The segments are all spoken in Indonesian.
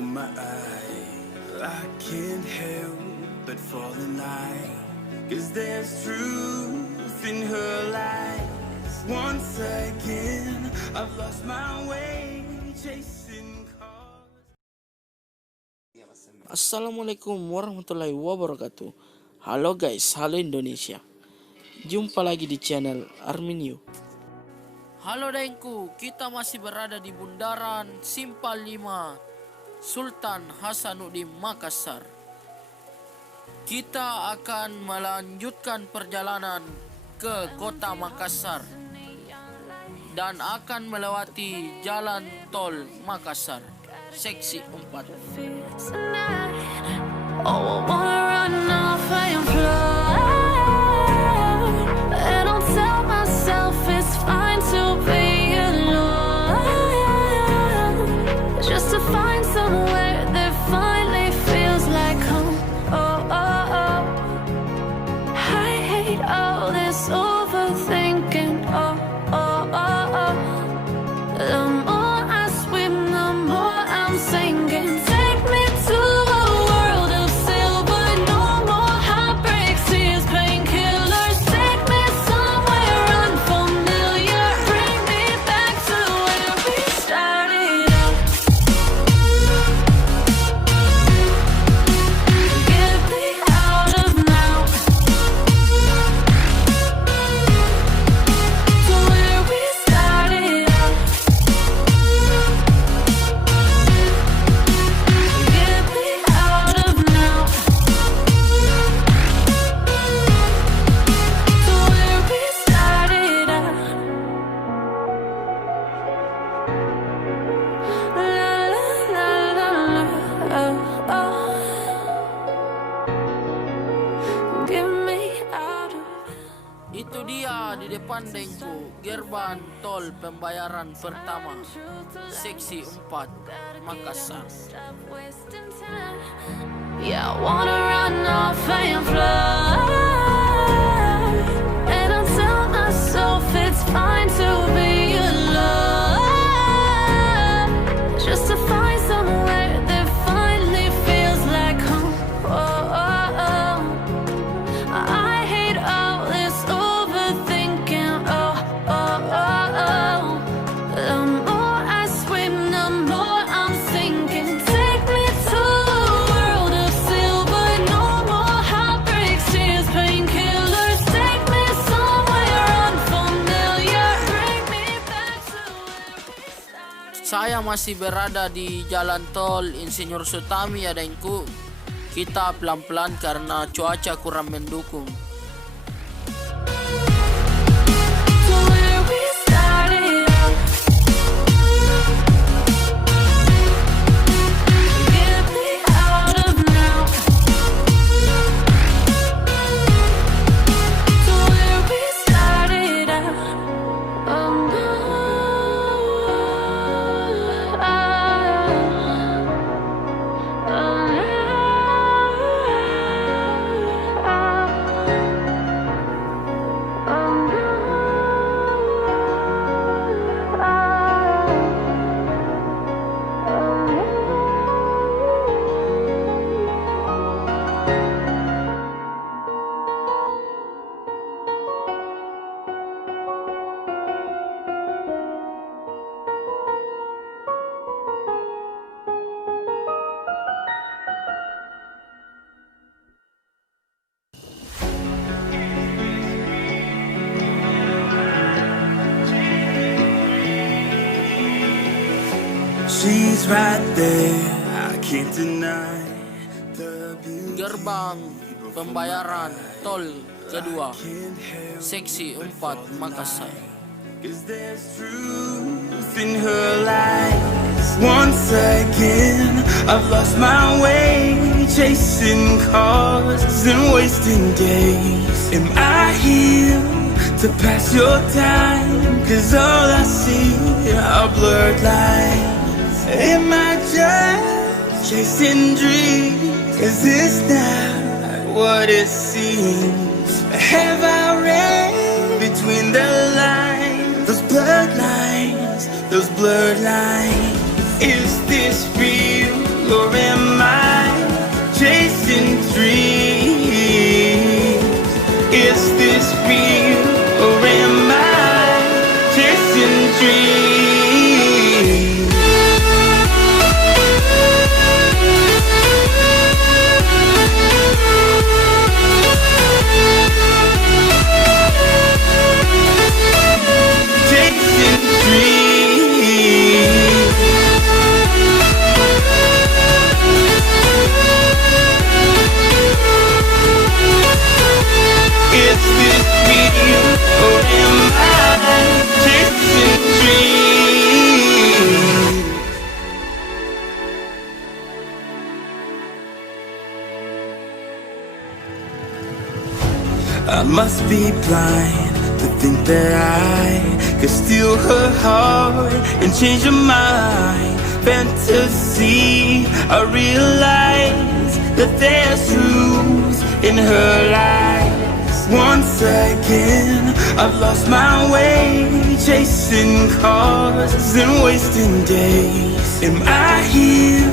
for my eye. I can't help but fall in line, 'cause there's truth in her lies. Once again, I've lost my way, chasing cars. Assalamualaikum warahmatullahi wabarakatuh. Halo guys, halo Indonesia. Jumpa lagi di channel Arminio. Halo Dengku, kita masih berada di bundaran Simpal 5 Sultan Hasanuddin Makassar. Kita akan melanjutkan perjalanan ke kota Makassar dan akan melewati jalan tol Makassar seksi 4. Oh, I wanna run off and fly, and I'll tell myself it's fine to be alone, just to find somewhere that finally feels like home. Oh, oh, oh. I hate all this overthinking. Oh, oh, oh, oh. The more I swim, the more I'm sinking. Take me to a world of silver, no more heartbreaks, tears, painkillers. Take me somewhere unfamiliar, bring me back to where we started out. Get me out of now, to where we started out. Get me out of now, to where we started out. La la la la la, oh, oh. Get me out of. Itu dia di depan Dengku, gerbang tol pembayaran pertama seksi 4 Makassar. Stop wasting time. Yeah, I wanna run off and fly, and I'll tell myself it's fine to be alone, just to find somewhere that finally feels like home. Oh, oh, oh. I hate all this overthinking. Oh, oh, oh, oh. The more I swim, the more I'm sinking. Take me to a world of silver, no more heartbreaks, tears, painkillers. Take me somewhere unfamiliar, bring me back to where we started. Saya masih berada di jalan tol Insinyur Sutami ya Dengku. Kita pelan-pelan karena cuaca kurang mendukung. To where we started out. Get me out of now, to where we started out. Oh no, She's right there, I can't deny the beauty. Gerbang pembayaran tol kedua seksi 4 Makassar. 'Cause there's truth in her lies. Once again, I've lost my way, chasing cars and wasting days. Am I here to pass your time? 'Cause all I see are blurred lines. Am I just chasing dreams? Is this not what it seems? Have I read between the lines? Those blurred lines, those blurred lines. Is this real or am I chasing dreams? Is this real or am I chasing dreams? Chasing dreams. Is this real or am I chasing dreams? I must be blind to think that I could steal her heart and change her mind. Fantasy, I realize that there's truth in her lies. Once again, I've lost my way, chasing cars and wasting days. Am I here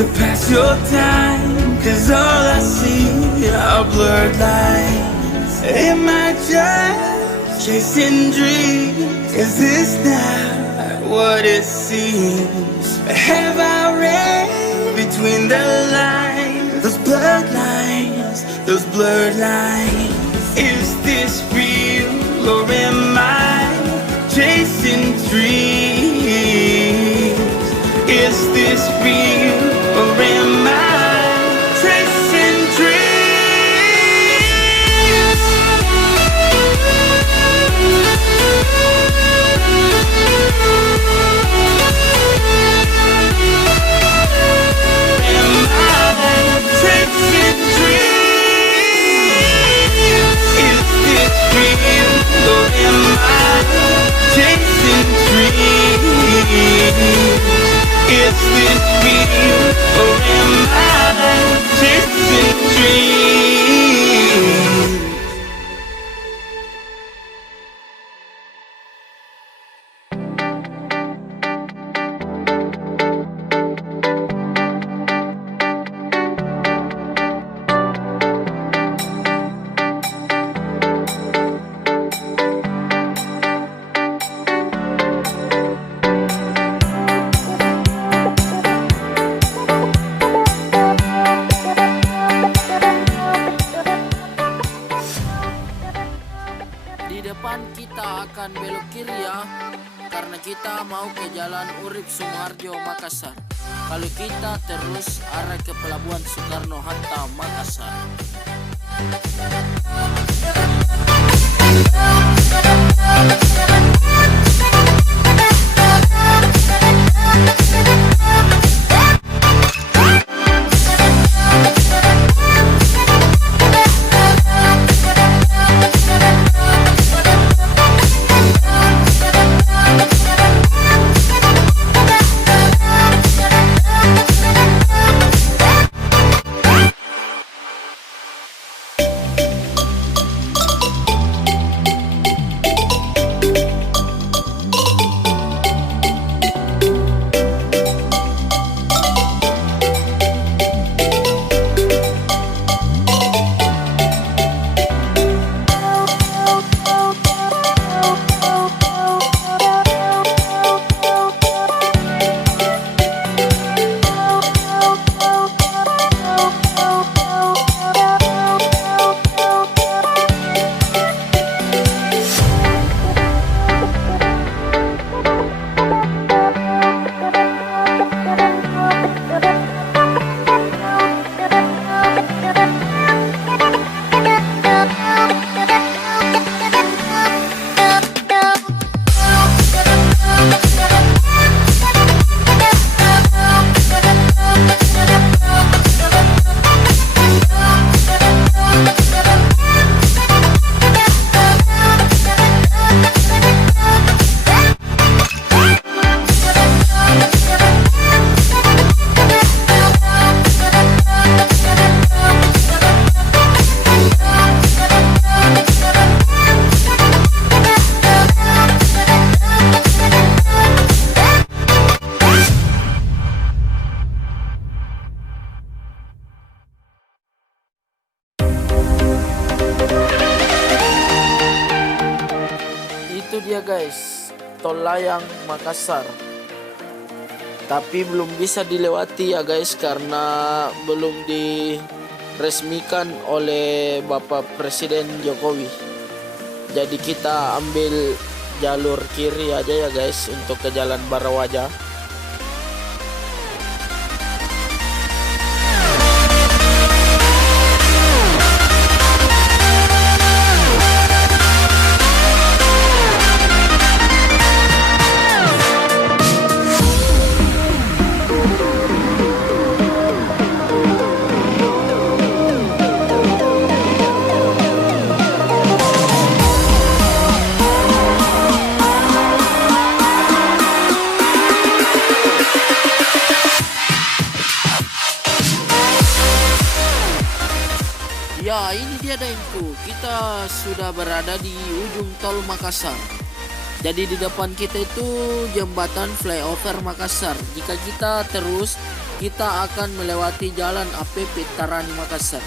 to pass your time? 'Cause all I see are blurred lines. Am I just chasing dreams? Is this not what it seems? Have I read between the lines? Those blurred lines, those blurred lines. Is this real or am I chasing dreams? Is this real or am I chasing dreams? Am I chasing dreams? Is this real or am I chasing dreams? Is this real or am I chasing dreams? Di depan kita akan belok kiri ya, karena kita mau ke Jalan Urip Sumarjo Makassar. Kalau kita terus arah ke Pelabuhan Soekarno Hatta Makassar. dia guys, tol layang Makassar. Tapi belum bisa dilewati ya guys, karena belum diresmikan oleh Bapak Presiden Jokowi. Jadi kita ambil jalur kiri aja ya guys untuk ke Jalan Barawaja. Ya, ini dia Dengku. Kita sudah berada di ujung tol Makassar. Jadi di depan kita itu jembatan flyover Makassar. Jika kita terus, kita akan melewati jalan APP Tarani Makassar.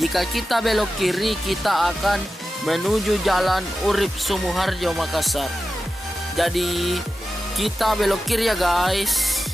Jika kita belok kiri, kita akan menuju jalan Urip Sumuharjo Makassar. Jadi kita belok kiri ya guys.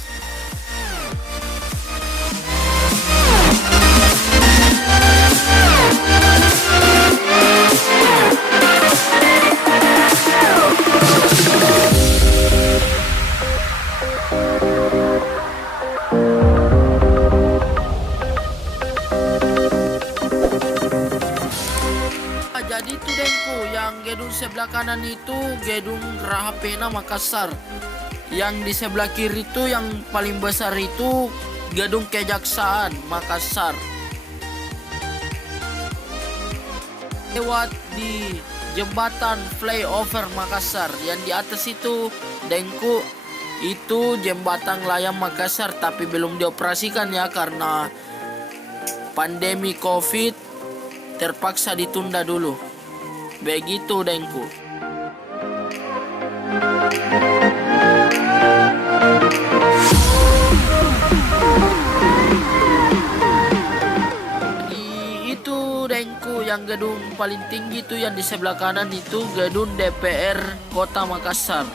Jadi itu Dengku, yang gedung sebelah kanan itu gedung Geraha Pena Makassar. Yang di sebelah kiri itu yang paling besar itu gedung Kejaksaan Makassar. Lewat di jembatan flyover Makassar. Yang di atas itu Dengku, itu jembatan layang Makassar, tapi belum dioperasikan ya karena pandemi COVID, terpaksa ditunda dulu. Begitu Dengku. Itu Dengku, yang gedung paling tinggi itu yang di sebelah kanan itu gedung DPR Kota Makassar.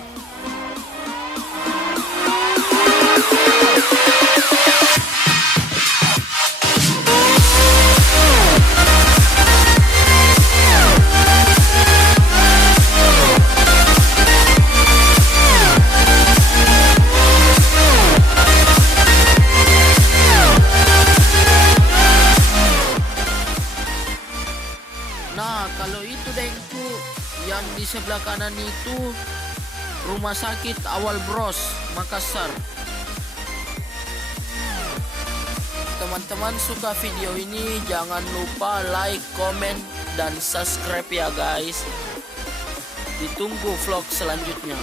Nah, kalau itu Dengku, yang di sebelah kanan itu Rumah Sakit Awal Bros Makassar. Teman-teman suka video ini, jangan lupa like, komen, dan subscribe ya guys. Ditunggu vlog selanjutnya.